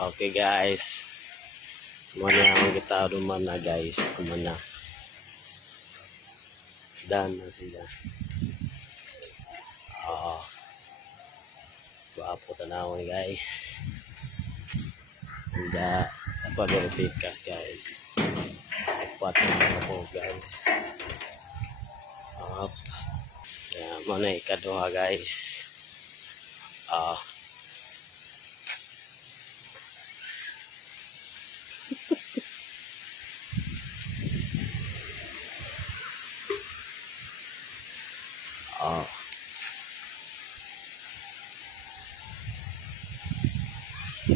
Okay guys. Muna ang gitaro man na guys. Kumana. Dan na sila. Guwapo tanawin guys. Hindi. Ako pikas guys. Ipat na ako guys. Muna ikaduha guys.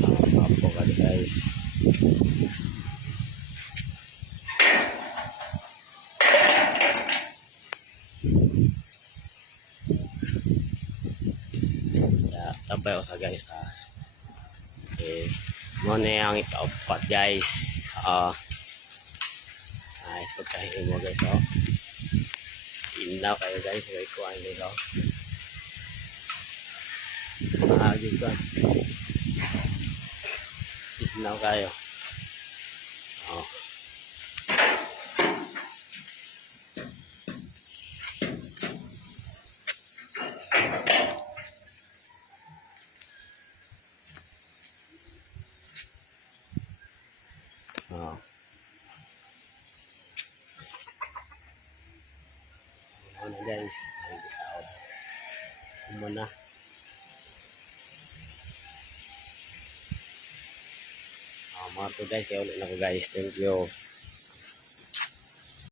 Guwapo ka guys. Tampay ko sa guys okay. Muna ang ikaapat guys. Nice pagkain mo guys inaw kayo guys. Gawin ko ang nito maagi ko inaw kayo ano guys muna mga to guys kaya ulit na ko guys. Thank you.